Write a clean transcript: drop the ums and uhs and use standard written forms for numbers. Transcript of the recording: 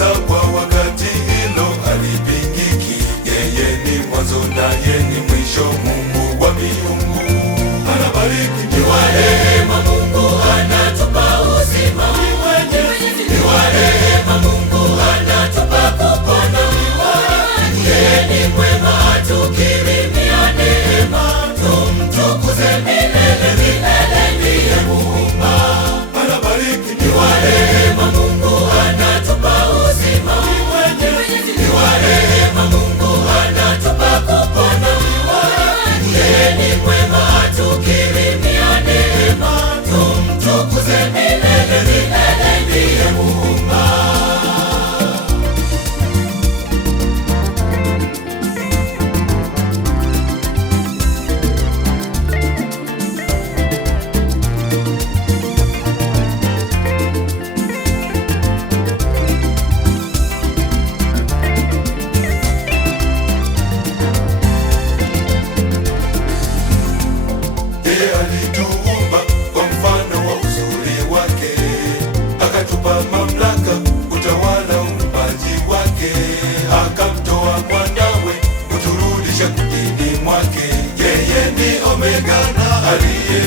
alieleza kwa wakati, hilo halipingiki. Yeye ni mwanzo naye ni mwisho, Mungu wa miungu. Anabariki, ni wa rehema, Mungu anatupa uzima. Ni wa rehema, Mungu anatupa kupona. Yeye ni mwema, atukirimia neema. Tumtukuze milele milele, ndiye Muumba. anabariki, Ni wa rehema, Mungu anatupa uzima. Ni wa rehema, Mungu anatupa kupona. Yeye ni mwema, atukirimia neema. Tumtukuze milele milele, ndiye Muumba. yeye alituumba kwa mfano wa uzuri wake, akatupa mamlaka kutawala uumbaji wake, akamtoa mwanawe kuturudisha kundini mwake. Yeye ni Omega na aliye